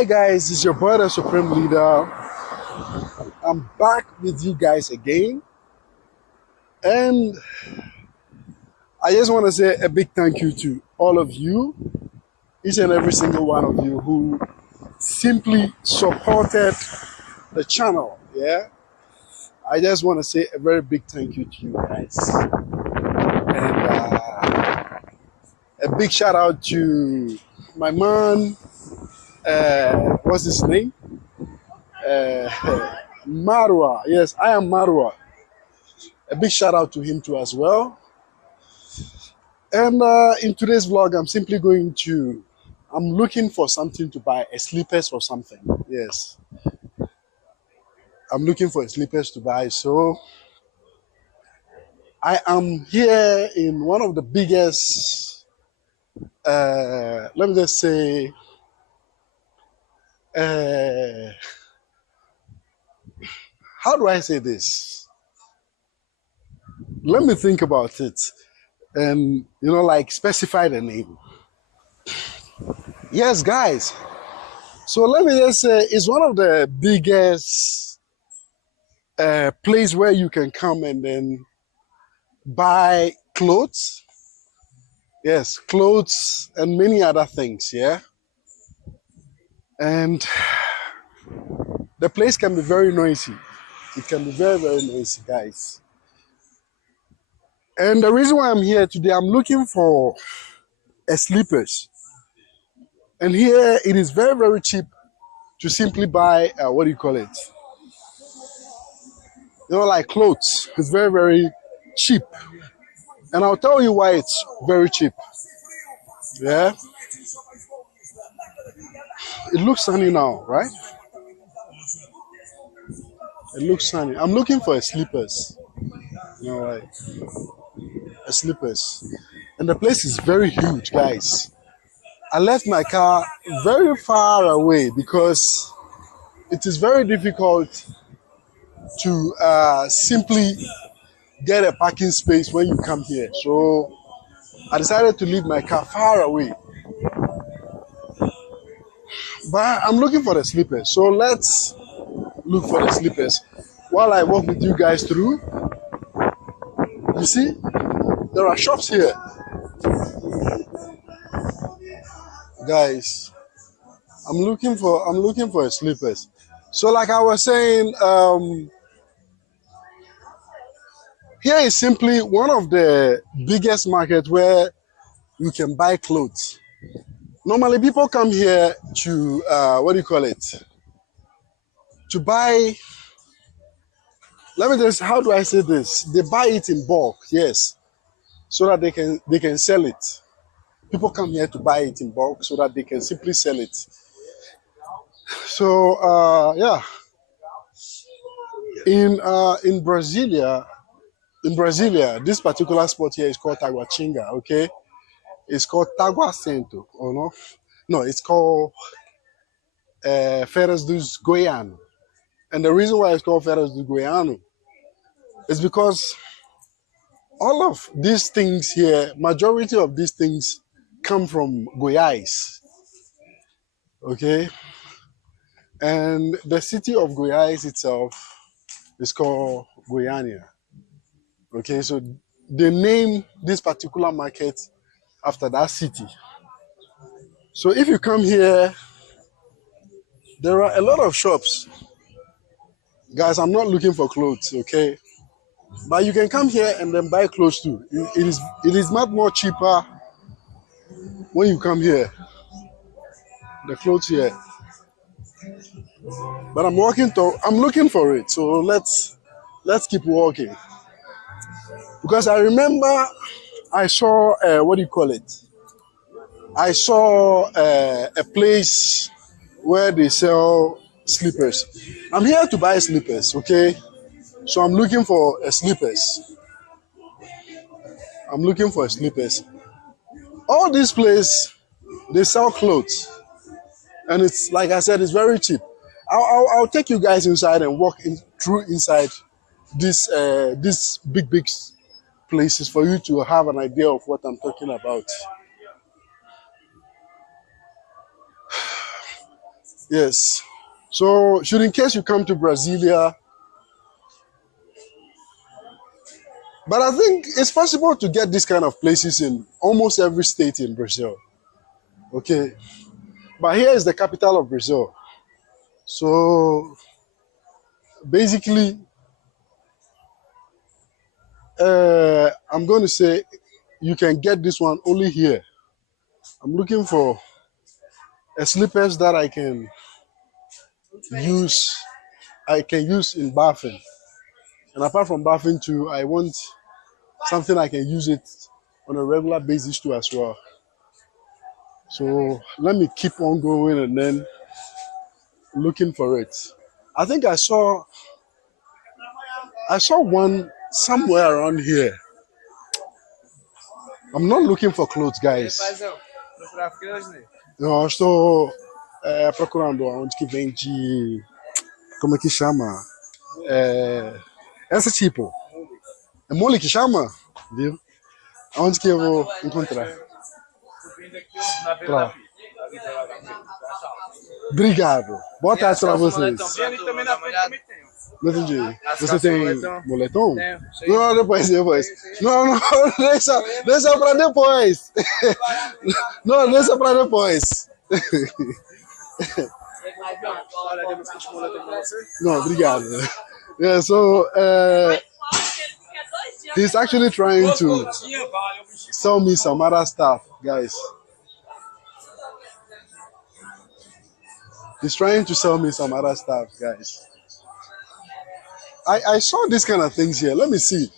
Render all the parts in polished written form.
Hi guys, it's your brother Supreme Leader. I'm back with you guys again, and I just want to say a big thank you to all of you, each and every single one of you who simply supported the channel. Yeah, I just want to say a very big thank you to you guys, and a big shout out to my man. What's his name? Marwa. Yes, I am Marwa. A big shout out to him too as well. And in today's vlog, I'm looking for something to buy, a slippers or something. Yes, I'm looking for a slippers to buy. So I am here in one of the biggest, let me just say, how do I say this? Let me think about it and, like specify the name. Yes, guys. So let me just say, it's one of the biggest place where you can come and then buy clothes. Yes, clothes and many other things, yeah? And the place can be very noisy. It can be very, very noisy, guys. And the reason why I'm here today, I'm looking for a slippers. And here it is very, very cheap to simply buy, like clothes. It's very, very cheap. And I'll tell you why it's very cheap. Yeah. It looks sunny now, right? It looks sunny. I'm looking for a slippers. Like a slippers. And the place is very huge, guys. I left my car very far away because it is very difficult to simply get a parking space when you come here. So I decided to leave my car far away. But I'm looking for the slippers. So let's look for the slippers. While I walk with you guys through, you see, there are shops here. Guys, I'm looking for a slippers. So like I was saying, here is simply one of the biggest markets where you can buy clothes. Normally people come here to, to buy, how do I say this? They buy it in bulk, yes, so that they can sell it. People come here to buy it in bulk so that they can simply sell it. So yeah, in Brasilia, this particular spot here is called Taguatinga. Okay, it's called Tagua Centro, or no? No, it's called Feiras dos Goiano. And the reason why it's called Feiras dos Goiano is because all of these things here, majority of these things come from Goiás. Okay, and the city of Goiás itself is called Goiânia. Okay, so they name this particular market after that city. So if you come here, there are a lot of shops. Guys, I'm not looking for clothes, okay? But you can come here and then buy clothes too. It is much more cheaper when you come here. The clothes here. But I'm looking for it. So let's keep walking. Because I remember I saw I saw a place where they sell slippers. I'm here to buy slippers, okay? So I'm looking for a slippers. I'm looking for a slippers. All these places, they sell clothes. And it's, like I said, it's very cheap. I'll take you guys inside and walk through inside these big places for you to have an idea of what I'm talking about. Yes. So, should in case you come to Brasilia, but I think it's possible to get this kind of places in almost every state in Brazil. Okay. But here is the capital of Brazil. So, basically, I'm going to say you can get this one only here. I'm looking for a slippers that use I can use in bathing. And apart from bathing too, I want something I can use it on a regular basis too as well. So let me keep on going and then looking for it. I think I saw one somewhere around here. I'm not looking for clothes, guys. Não, eu estou procurando onde que vende. Como é que chama? Essa tipo. É mole que chama? Viu? Aonde que eu vou encontrar? Pra... Obrigado. Boa tarde para vocês. Não entendi. Você tem moletom? Não, depois. Não, deixa para depois. Não, deixa para depois. No, obrigado. Yeah, so he's actually trying to sell me some other stuff, guys. He's trying to sell me some other stuff, guys. I saw these kind of things here. Let me see.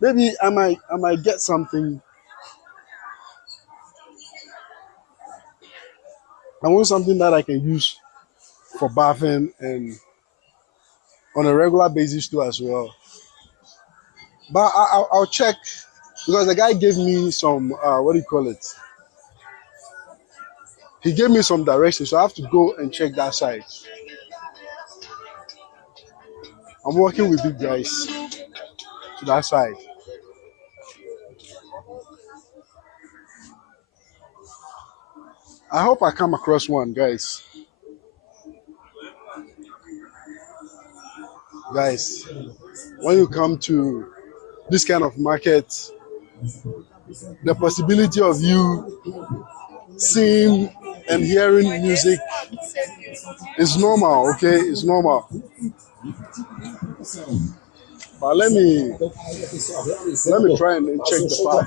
Maybe I might get something. I want something that I can use for bathing and on a regular basis too as well. But I'll check because the guy gave me some what do you call it? He gave me some directions, so I have to go and check that side. I'm working with big guys to that side. I hope I come across one, guys. Guys, when you come to this kind of market, the possibility of you seeing and hearing music is normal, okay? It's normal. But let me try and check the file.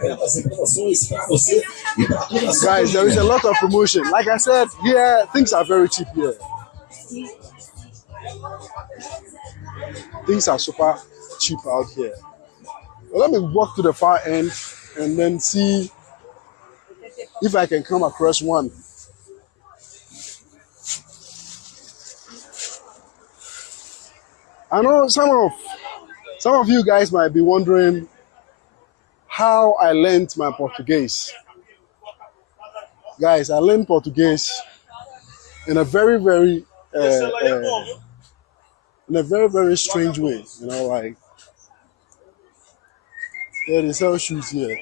Guys, there is a lot of promotion. Like I said, here things are very cheap here. Things are super cheap out here. Well, let me walk to the far end and then see if I can come across one. I know some of you guys might be wondering how I learned my Portuguese. Guys, I learned Portuguese in a very, very strange way. You know, like they sell shoes here.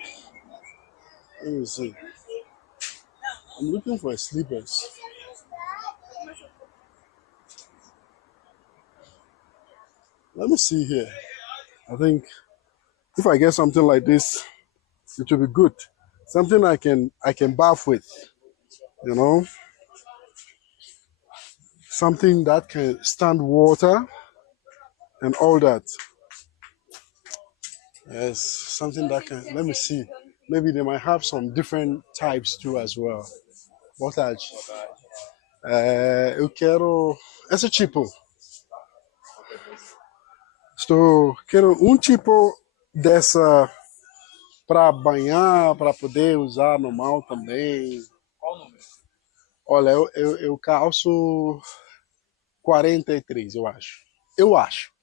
Let me see. I'm looking for slippers. Let me see here. I think if I get something like this, it will be good. Something I can bath with, you know. Something that can stand water and all that. Yes, something that can. Let me see. Maybe they might have some different types too as well. Voltage. Eu quero esse tipo. Quero tipo dessa para banhar, para poder usar normal também. Qual número? Olha, eu calço 43, eu acho. Eu acho.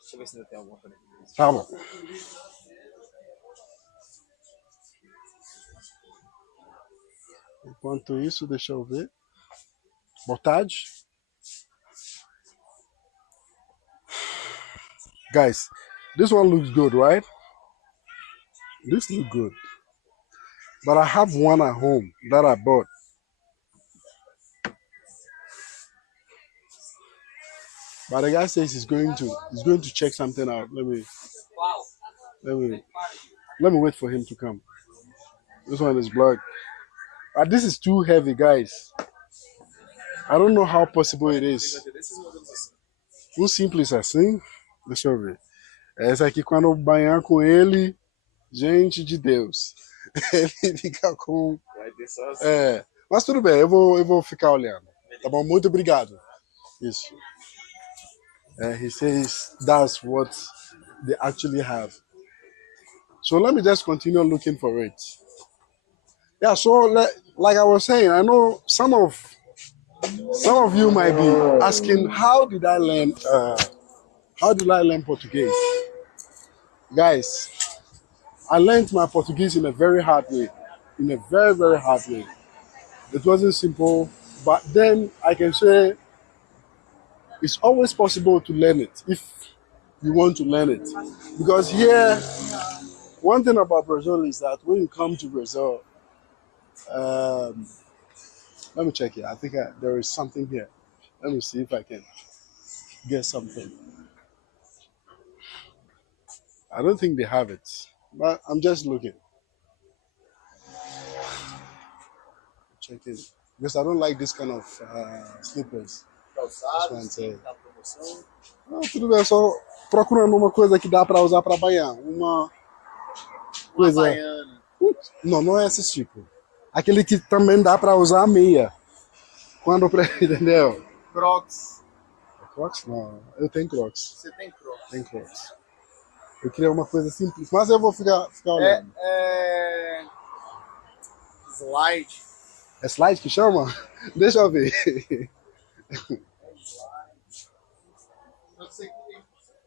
Deixa eu ver se ainda tem alguma coisa. Tá bom. Enquanto isso, deixa eu ver. Boa tarde. Guys, this one looks good, right? This looks good. But I have one at home that I bought. But the guy says he's going to check something out. Let me let me wait for him to come. This one is black. This is too heavy, guys. I don't know how possible it is. Um simples assim, deixa eu ver. Essa aqui quando eu banhar com ele, gente de Deus. Ele fica com. É, mas tudo bem, eu vou ficar olhando. Tá bom? Muito obrigado. Isso. He says that's what they actually have. So let me just continue looking for it. Yeah, so like I was saying, I know some of you might be asking, how did I learn Portuguese? Guys, I learned my Portuguese in a very hard way, in a very, very hard way. It wasn't simple, but then I can say it's always possible to learn it if you want to learn it. Because here, one thing about Brazil is that when you come to Brazil, um, let me check it. I think there is something here. Let me see if I can get something. I don't think they have it, but I'm just looking, checking, because I don't like this kind of slippers. This one say, tudo bem, só procurando uma coisa que dá para usar para banhar. Uma coisa. Não, não é esse tipo. Aquele que também dá para usar a meia. Quando, entendeu? Crocs. Crocs? Não, eu tenho Crocs. Você tem Crocs? Tem Crocs. Eu queria uma coisa simples, mas eu vou ficar olhando. Slide. É slide que chama? Deixa eu ver.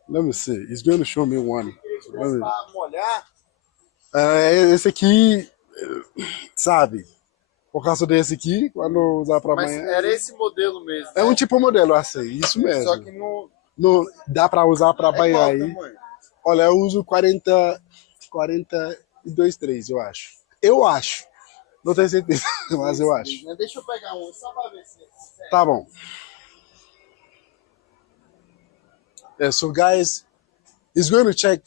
Let me see. He's going to show me one. Molhar? Esse aqui, sabe? Por causa desse aqui, quando usar para amanhã. Mas era esse modelo mesmo. É um tipo modelo assim, isso mesmo. Só que não dá para usar para banhar aí. tamanho? Olha, eu uso 42,3, eu acho. Eu acho. Não tenho certeza, mas eu acho. Deixa eu pegar um só para ver se é. Tá bom. So guys, he's going to check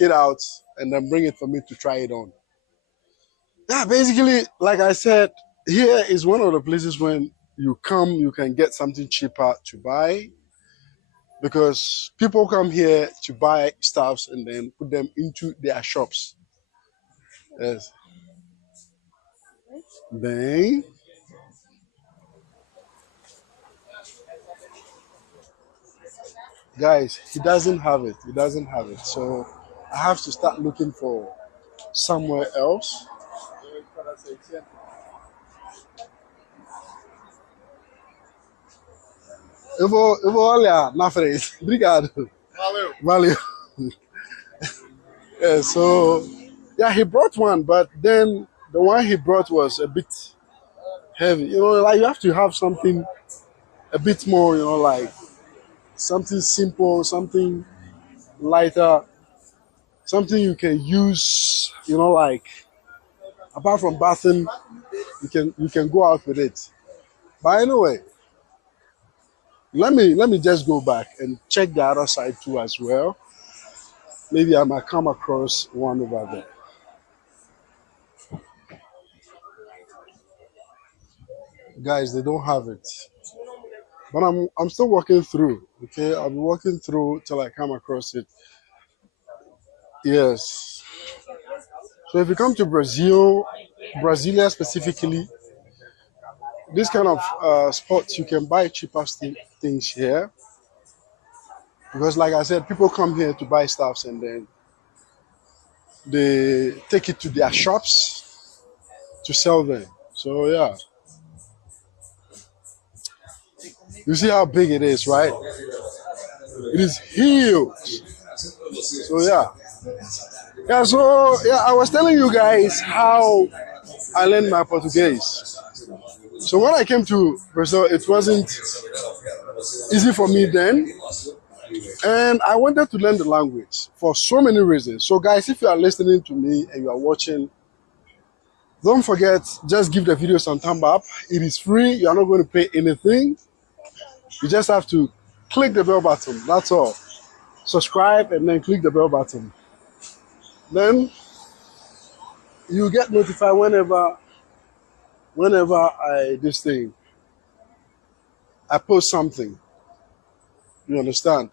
it out and then bring it for me to try it on. Yeah, basically, like I said, here is one of the places when you come, you can get something cheaper to buy, because people come here to buy stuffs and then put them into their shops. Yes. Bem. Guys, he doesn't have it. So I have to start looking for somewhere else. Eu vou olhar na frente. Obrigado. Valeu. Yeah, so yeah, he brought one, but then the one he brought was a bit heavy. You know, like you have to have something a bit more, you know, like something simple, something lighter, something you can use, you know, like apart from bathing, you can go out with it. But anyway, let me just go back and check the other side too as well. Maybe I might come across one over there. Guys, they don't have it. But I'm still walking through. Okay, I'll be walking through till I come across it. Yes. So if you come to Brasilia specifically, this kind of spots, you can buy cheaper things here. Because like I said, people come here to buy stuffs and then they take it to their shops to sell them. So yeah. You see how big it is, right? It is huge. So yeah. Yeah, so yeah, I was telling you guys how I learned my Portuguese. So when I came to Brazil, it wasn't easy for me then. And I wanted to learn the language for so many reasons. So guys, if you are listening to me and you are watching, don't forget, just give the video some thumb up. It is free. You are not going to pay anything. You just have to click the bell button. That's all. Subscribe and then click the bell button. Then you get notified whenever I post something. You understand?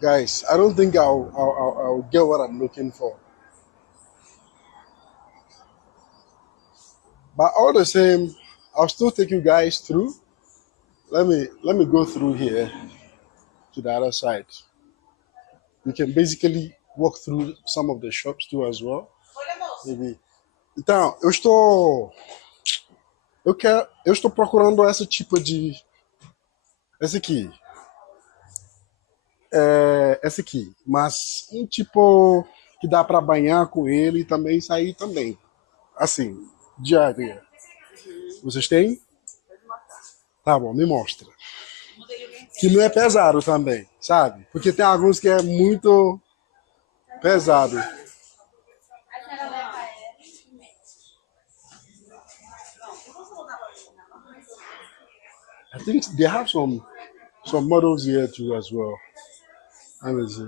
Guys, I don't think I'll get what I'm looking for. But all the same, I'll still take you guys through. Let me go through here to the other side. You can basically walk through some of the shops too as well. Maybe. Então, eu estou procurando esse tipo de esse aqui. Esse aqui, mas um tipo que dá para banhar com ele e também sair também. Assim, diária. Vocês têm? Tá bom, me mostra. Que não é pesado também, sabe? Porque tem alguns que é muito pesado. I think they have some models here too as well. Let me see.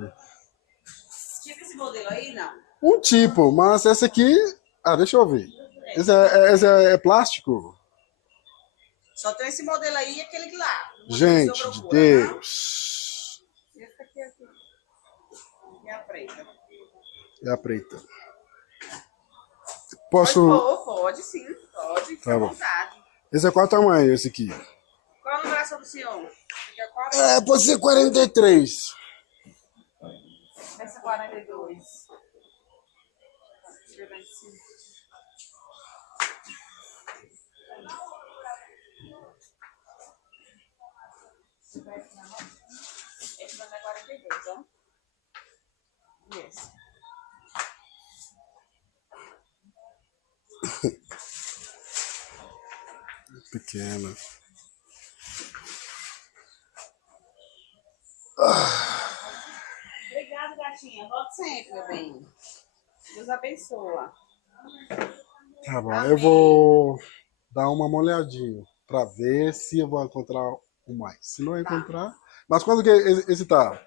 Tipo esse modelo aí, não? Um tipo, mas esse aqui. Ah, deixa eu ver. Esse é plástico? Só tem esse modelo aí e aquele lá. Gente de Deus. Esse aqui. E a preta. E a preta. Posso. Pode sim, pode. Tá bom. Vontade. Esse é qual tamanho, esse aqui? Qual a numeração do senhor? Pode ser 43. Essa é 42. Deixa eu ver se... Esse vai dar 42, ó. Yes. Pequena. Obrigada, gatinha. Volte sempre, meu bem. Deus abençoa. Tá bom, eu vou dar uma olhadinha pra ver se eu vou encontrar o mais. Se não encontrar. Mas quanto que esse tá?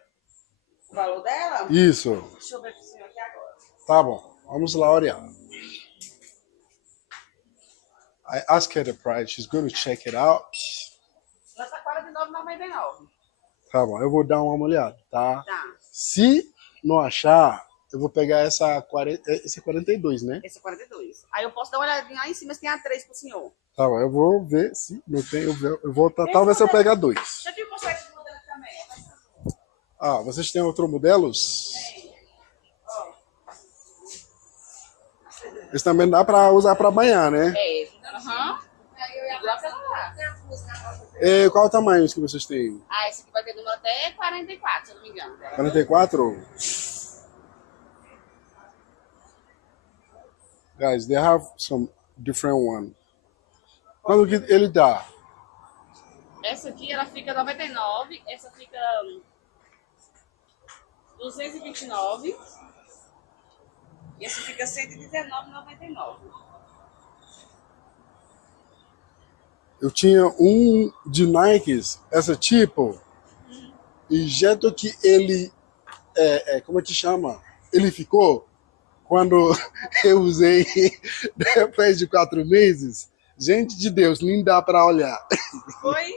O valor dela? Isso. Deixa eu ver pro senhor aqui agora. Tá bom, vamos lá olhar. I asked her the price. She's going to check it out. Ela tá R$ 49,99. Tá bom, eu vou dar uma olhada, tá? Tá. Se não achar, eu vou pegar esse é 42, né? Esse é 42. Aí eu posso dar uma olhadinha lá em cima se tem a 3 pro senhor. Tá bom, eu vou ver se não tem. Eu vou talvez eu pegar 2. Deixa eu te mostrar esse modelo também. Ah, vocês têm outros modelos? Tem. Ó. Esse também dá pra usar pra banhar, né? É. Aham. Igual aquela lá. Qual o tamanho que vocês têm? Ah, esse aqui vai ter número até 44, se eu não me engano. 44? Guys, they have some different one. Quando que ele dá? Essa aqui, ela fica 99. Essa fica 229. E essa fica 119,99. Eu tinha um de Nikes, essa tipo, e jeito que ele, como é que chama? Ele ficou, quando eu usei depois de 4 meses, gente de Deus, nem dá para olhar. Foi?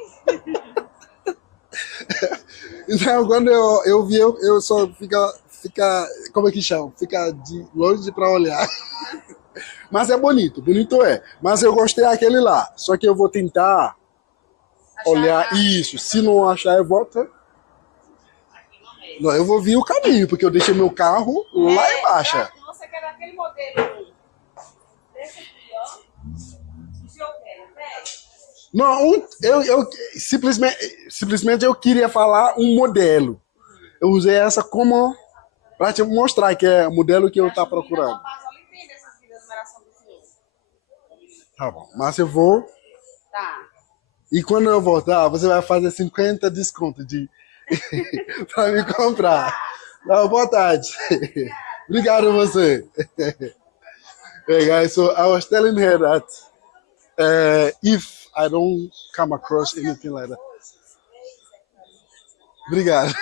Então, quando eu vi, eu só fica, como é que chama? Fica de longe para olhar. Mas é bonito é. Mas eu gostei daquele lá. Só que eu vou tentar olhar isso. Se não achar, eu volto. Não, eu vou vir o caminho, porque eu deixei meu carro lá embaixo. Você quer aquele modelo desse aqui, ó? O senhor quer, né? Não, eu simplesmente eu queria falar um modelo. Eu usei essa como para te mostrar que é o modelo que eu tá procurando. Tá bom, mas eu vou. Tá. E quando eu voltar, você vai fazer 50 desconto para me comprar. Não, boa tarde. Obrigado você. Hey guys, so I was telling her that if I don't come across anything like that. Obrigado.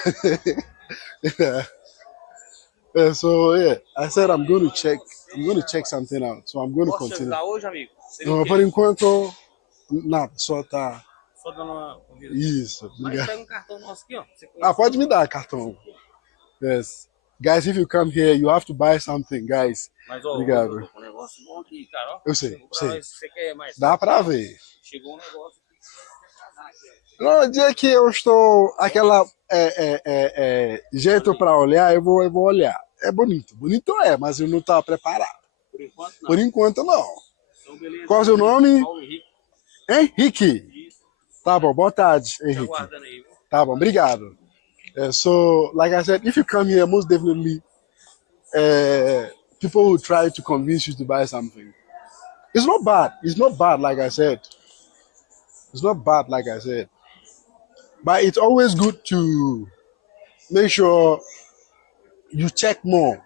Yeah. So yeah, I said I'm going to check. I'm going to check something out. So I'm going to Posso te continue. ajudar hoje, amigo? Seria o Não, por quê? enquanto, nada. Só tá. Só dando uma convida. Isso. Mas Obrigado. pega um cartão nosso aqui, ó. Você Ah, conhece? pode me dar cartão. Yes. Guys, if you come here, you have to buy something, guys. Mas, ó, Obrigado. eu tô com um negócio bom aqui, cara, ó. Eu sei, Chegou pra sei. nós. Você quer mais? Dá pra ver. Chegou um negócio aqui. No dia que eu estou aquela jeito para olhar, eu vou olhar. É bonito, bonito é, mas eu não estava preparado. Por enquanto, não. Por enquanto não. Então, beleza. Qual é o seu nome? Paulo Henrique. Henrique. Isso. Tá bom, boa tarde, Te Henrique. aguardando aí, viu? Tá bom, obrigado. So, like I said, if you come here, most definitely, people will try to convince you to buy something. It's not bad. It's not bad, like I said. It's not bad, like I said. But it's always good to make sure you check more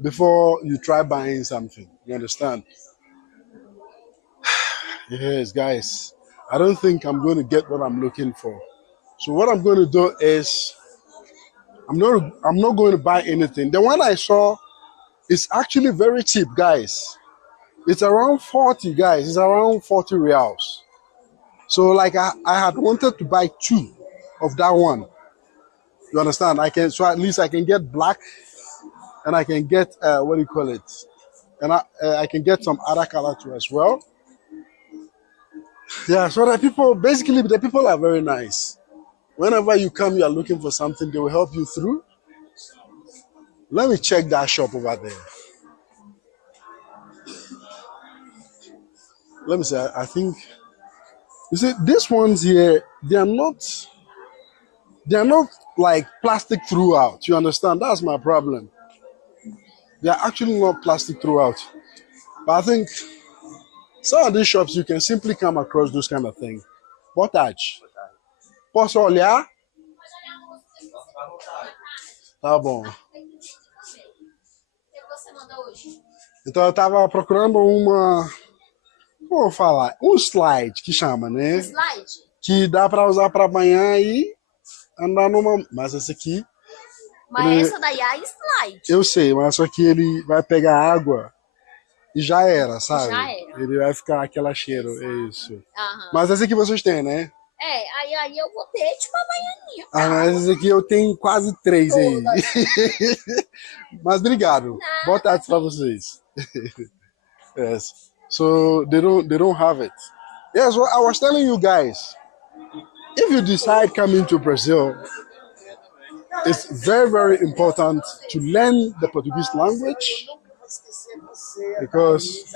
before you try buying something. You understand? Yes, guys. I don't think I'm going to get what I'm looking for. So what I'm going to do is I'm not going to buy anything. The one I saw is actually very cheap, guys. It's around 40, guys. It's around 40 reals. So like I had wanted to buy two of that one. You understand? So at least I can get black and I can get what do you call it? And I can get some other color too as well. Yeah, so the people are very nice. Whenever you come, you are looking for something, they will help you through. Let me check that shop over there. Let me see. I think you see these ones here. They are not like plastic throughout. You understand? That's my problem. They are actually not plastic throughout. But I think some of these shops you can simply come across those kind of things. Boa tarde. Posso olhar? Tá bom. Então eu tava procurando como eu vou falar? Um slide que chama, né? Slide? Que dá pra usar pra amanhã e andar numa. Mas esse aqui. Mas essa daí é a slide. Eu sei, mas só que ele vai pegar água e já era, sabe? Já era. Ele vai ficar aquele cheiro, é isso. Aham. Mas esse aqui vocês têm, né? Aí eu vou ter tipo a baianinha. Ah, mas esse aqui eu tenho quase 3 aí. Mas obrigado. Boa tarde pra vocês. Yes. So they don't have it. Yes, well, I was telling you guys, if you decide coming to Brazil, it's very, very important to learn the Portuguese language because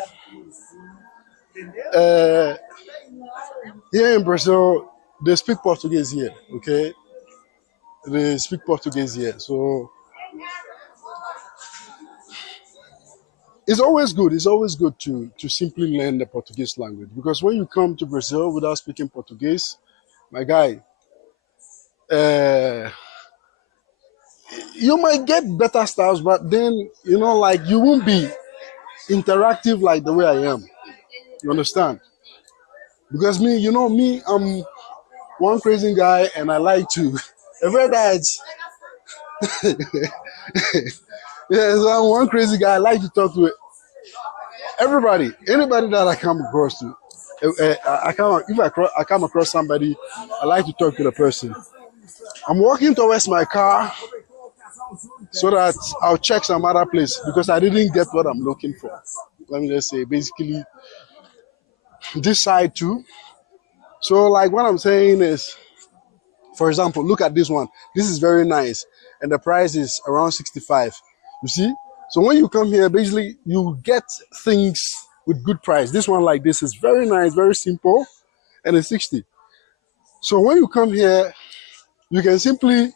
here in Brazil, they speak Portuguese here, okay? They speak Portuguese here. So it's always good. It's always good to simply learn the Portuguese language because when you come to Brazil without speaking Portuguese, my guy, you might get better styles, but then like you won't be interactive like the way I am. You understand? Because me, I'm one crazy guy, and I like to. Yeah, so I'm one crazy guy. I like to talk to everybody, anybody that I come across to. If I come across somebody, I like to talk to the person. I'm walking towards my car so that I'll check some other place because I didn't get what I'm looking for. Let me just say, basically, this side too. So, like, what I'm saying is, for example, look at this one. This is very nice, and the price is around 65. You see? So when you come here, basically, you get things with good price. This one like this is very nice, very simple, and it's 60. So when you come here, you can simply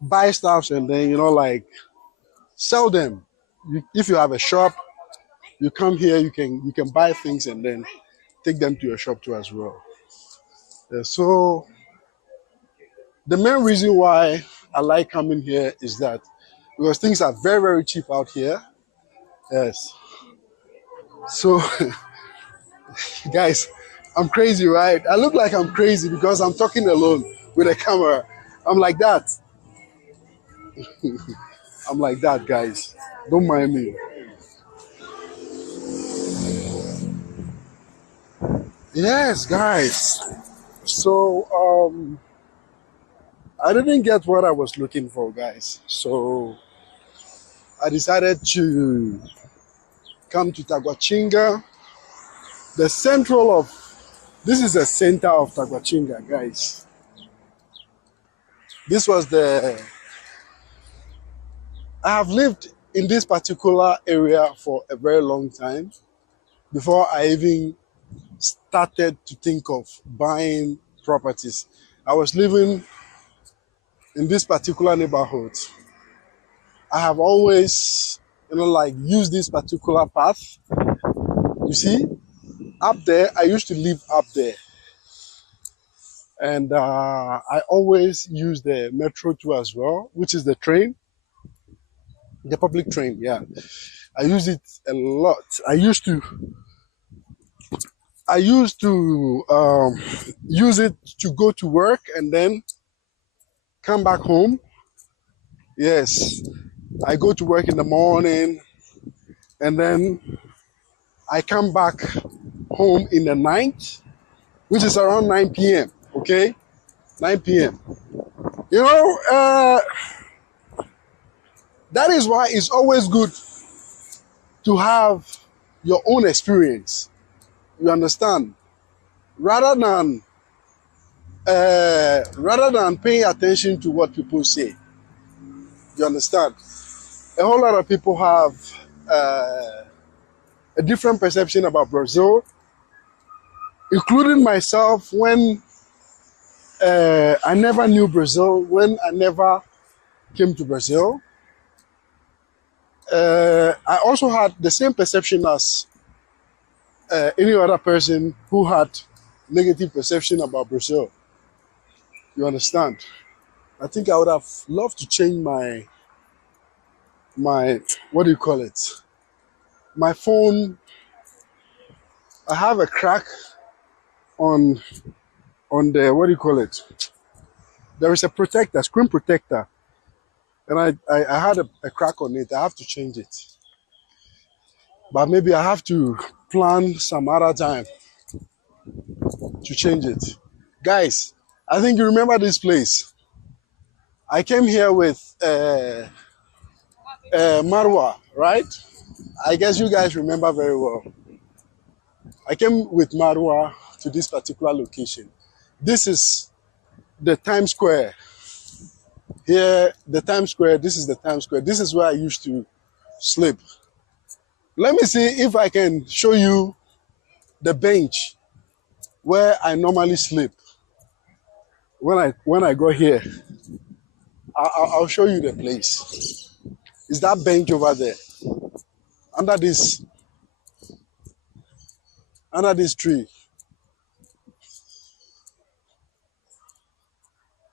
buy stuff and then, like, sell them. If you have a shop, you come here, you can buy things and then take them to your shop too as well. So the main reason why I like coming here is that because things are very, very cheap out here. Yes. So, guys, I'm crazy, right? I look like I'm crazy because I'm talking alone with a camera. I'm like that. I'm like that, guys. Don't mind me. Yes, guys. So I didn't get what I was looking for, guys. So I decided to come to Taguachinga, the central of. This is the center of Taguachinga, guys. This was the. I have lived in this particular area for a very long time before I even started to think of buying properties. I was living in this particular neighborhood. I have always, like used this particular path. You see, up there, I used to live up there. And I always use the metro too as well, which is the train, the public train, yeah. I use it a lot. I used to use it to go to work and then come back home. Yes, I go to work in the morning and then I come back home in the night, which is around 9 p.m. Okay, 9 p.m. You know, that is why it's always good to have your own experience. You understand? Rather than paying attention to what people say. You understand? A whole lot of people have a different perception about Brazil, including myself. When I never knew Brazil, when I never came to Brazil, I also had the same perception as any other person who had negative perception about Brazil. You understand? I think I would have loved to change my what do you call it? My phone. I have a crack on the, what do you call it? There is a protector, screen protector, and I had a crack on it. I have to change it, but maybe I have to plan some other time to change it. Guys, I think you remember this place. I came here with Marwa, right? I guess you guys remember very well. I came with Marwa to this particular location. This is the Times Square. Here, the Times Square, this is the Times Square. This is where I used to sleep. Let me see if I can show you the bench where I normally sleep. When I go here, I'll show you the place. Is that bench over there, under this tree.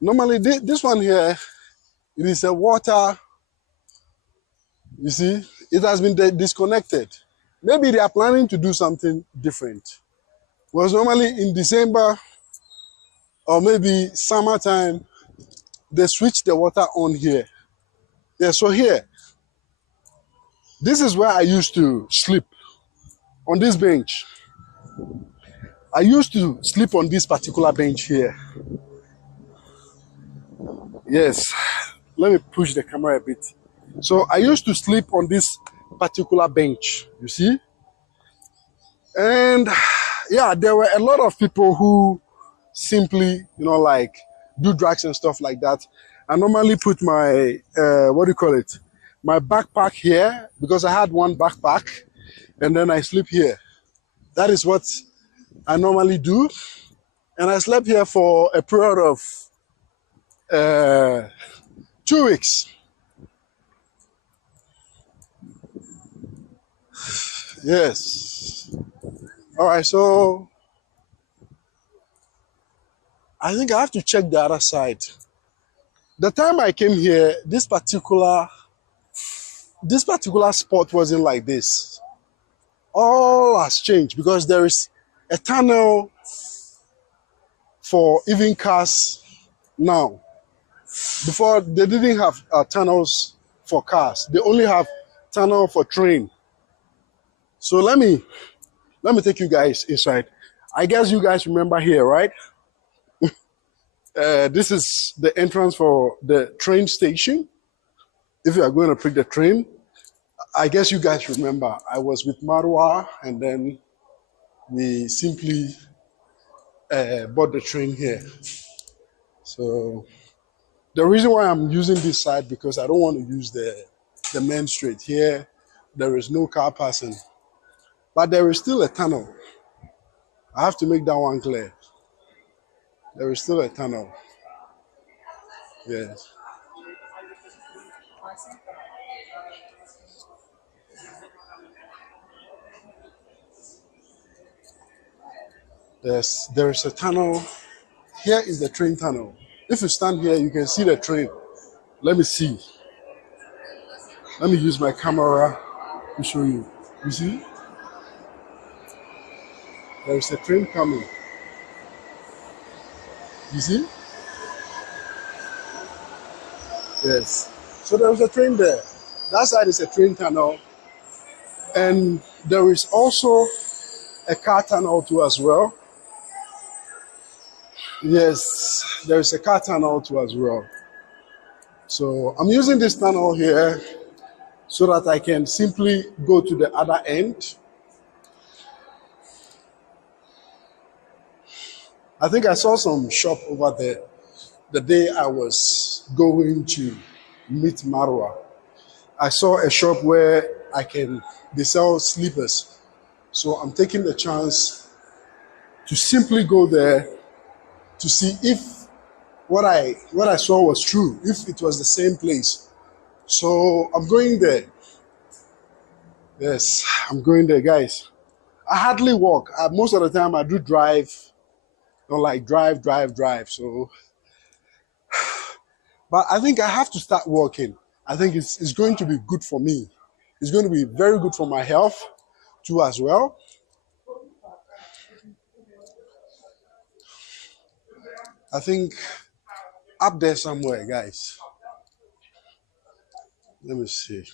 Normally, this one here, it is a water. You see, it has been disconnected. Maybe they are planning to do something different. Because normally in December or maybe summertime, they switch the water on here. Yeah, so here, this is where I used to sleep, on this bench. I used to sleep on this particular bench here. Yes, let me push the camera a bit. So I used to sleep on this particular bench, you see? And yeah, there were a lot of people who simply, like do drugs and stuff like that. I normally put my, what do you call it? My backpack here, because I had one backpack, and then I sleep here. That is what I normally do. And I slept here for a period of 2 weeks. Yes. All right, so I think I have to check the other side. The time I came here, this particular spot wasn't like this. All has changed because there is a tunnel for even cars now. Before, they didn't have tunnels for cars. They only have tunnel for train. So let me take you guys inside. I guess you guys remember here, right? This is the entrance for the train station. If you are going to pick the train, I guess you guys remember. I was with Marwa, and then we simply bought the train here. So the reason why I'm using this side, because I don't want to use the main street here. There is no car passing, but there is still a tunnel. I have to make that one clear. There is still a tunnel. Yes. There is a tunnel. Here is the train tunnel. If you stand here, you can see the train. Let me see. Let me use my camera to show you. You see? There is a train coming. You see? Yes. So there is a train there. That side is a train tunnel. And there is also a car tunnel too as well. Yes, there is a car tunnel too as well. So I'm using this tunnel here so that I can simply go to the other end. I think I saw some shop over there the day I was going to meet Marwa. I saw a shop where they sell slippers. So I'm taking the chance to simply go there to see if what I saw was true, if it was the same place. So I'm going there. Yes, I'm going there, guys. I hardly walk. Most of the time I do drive. Don't like drive. So, but I think I have to start walking. I think it's going to be good for me. It's going to be very good for my health too as well. I think up there somewhere, guys. Let me see.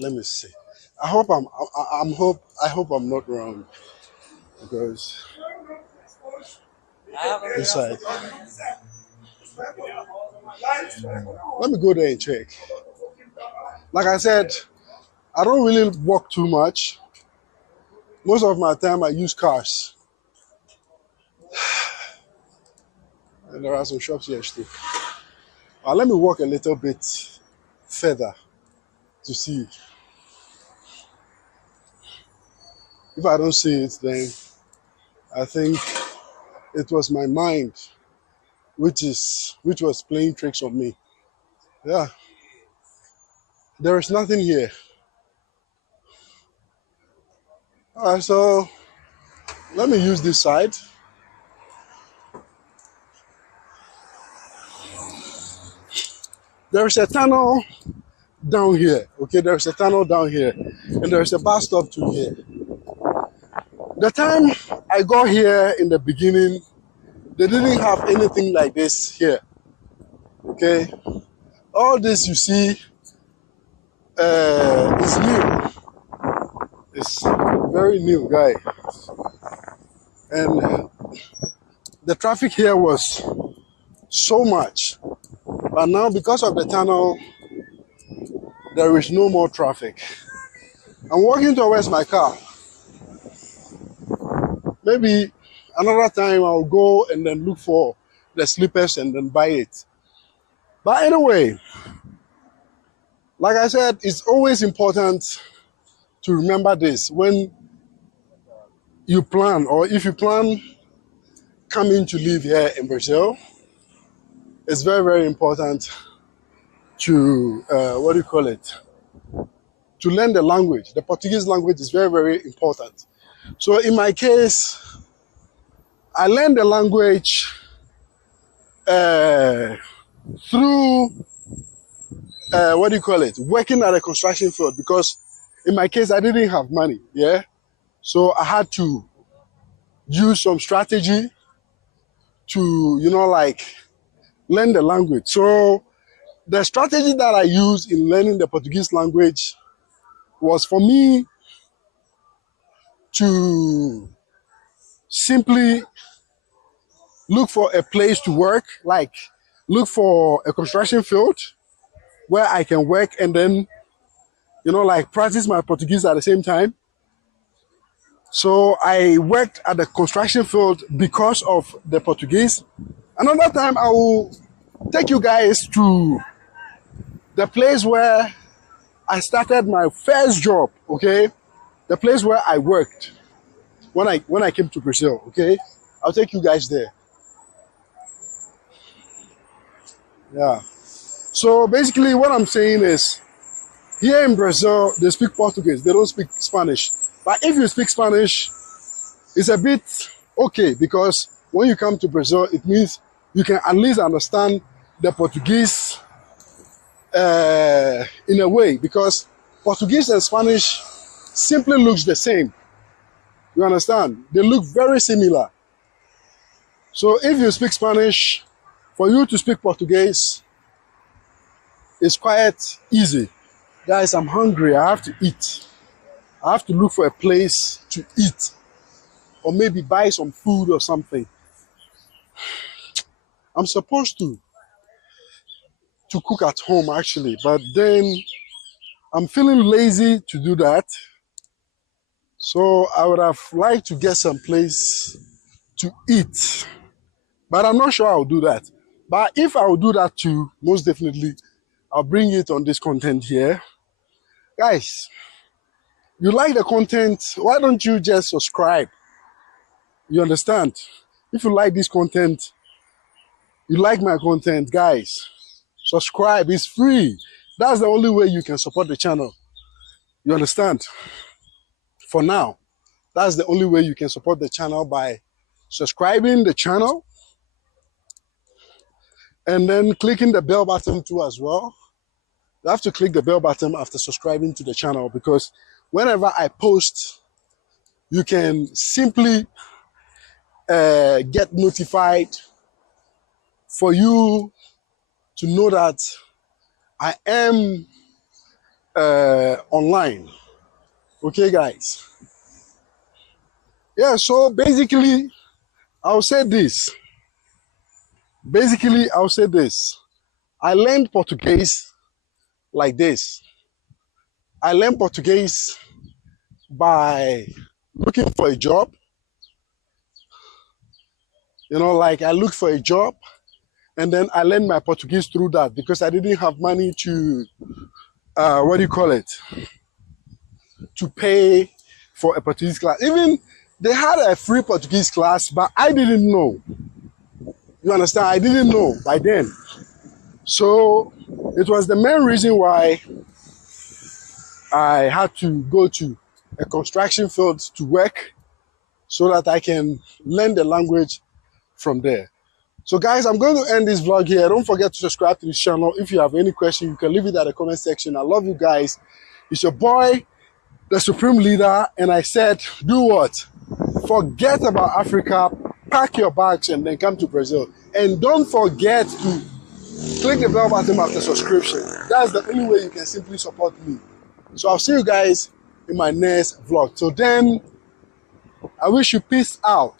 Let me see. I hope I'm not wrong, because this side. Let me go there and check. Like I said, I don't really walk too much. Most of my time I use cars. And there are some shops here too. Let me walk a little bit further to see. If I don't see it, then I think it was my mind which was playing tricks on me. Yeah. There is nothing here. All right, so let me use this side. There is a tunnel down here. Okay, there is a tunnel down here. And there is a bus stop to here. The time I got here in the beginning, they didn't have anything like this here. Okay? All this you see is new. It's very new, guy. And the traffic here was so much. But now, because of the tunnel, there is no more traffic. I'm walking towards my car. Maybe another time I'll go and then look for the slippers and then buy it. But anyway, like I said, it's always important to remember this when you plan, or if you plan coming to live here in Brazil. It's very, very important to, to learn the language. The Portuguese language is very, very important. So in my case, I learned the language through, working at a construction field, because in my case, I didn't have money, yeah? So I had to use some strategy. to, like learn the language. So the strategy that I used in learning the Portuguese language was for me to simply look for a place to work, like look for a construction field where I can work and then, like practice my Portuguese at the same time. So I worked at the construction field because of the Portuguese. Another time I will take you guys to the place where I started my first job, okay? The place where I worked when I came to Brazil, okay? I'll take you guys there. Yeah. So basically what I'm saying is, here in Brazil, they speak Portuguese. They don't speak Spanish. But if you speak Spanish, it's a bit okay, because when you come to Brazil, it means you can at least understand the Portuguese in a way, because Portuguese and Spanish simply looks the same. You understand? They look very similar. So if you speak Spanish, for you to speak Portuguese, it's quite easy. Guys, I'm hungry. I have to eat. I have to look for a place to eat, or maybe buy some food or something. I'm supposed to cook at home actually, but then I'm feeling lazy to do that. So I would have liked to get some place to eat, but I'm not sure I'll do that. But if I will do that too, most definitely, I'll bring it on this content here. Guys, you like the content, why don't you just subscribe? You understand? If you like this content, you like my content, guys, subscribe. It's free. That's the only way you can support the channel. You understand? For now, that's the only way you can support the channel, by subscribing the channel and then clicking the bell button too as well. You have to click the bell button after subscribing to the channel, because whenever I post, you can simply get notified for you to know that I am online. Okay, guys? Yeah, so basically, I'll say this. I learned Portuguese like this. I learned Portuguese by looking for a job. Like I looked for a job, and then I learned my Portuguese through that, because I didn't have money to, to pay for a Portuguese class. Even they had a free Portuguese class, but I didn't know. You understand? I didn't know by then. So it was the main reason why I had to go to a construction field to work, so that I can learn the language from there. So guys, I'm going to end this vlog here. Don't forget to subscribe to this channel. If you have any question, you can leave it at the comment section. I love you guys. It's your boy, the Supreme Leader, and I said, do what? Forget about Africa, pack your bags, and then come to Brazil. And don't forget to click the bell button after subscription. That's the only way you can simply support me. So I'll see you guys in my next vlog. Till then, I wish you peace out.